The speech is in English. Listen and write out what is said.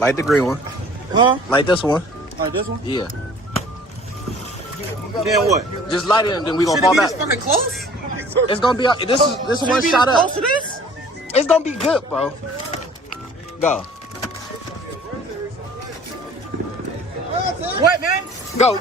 Light the green one. Huh? Light this one. Like this one? Yeah. Then what? Just light it and then we gonna Should fall it be back. this fucking close? It's gonna be this is Should one it be shot this up. close to this? It's gonna be good, bro. Go. What, man? Go.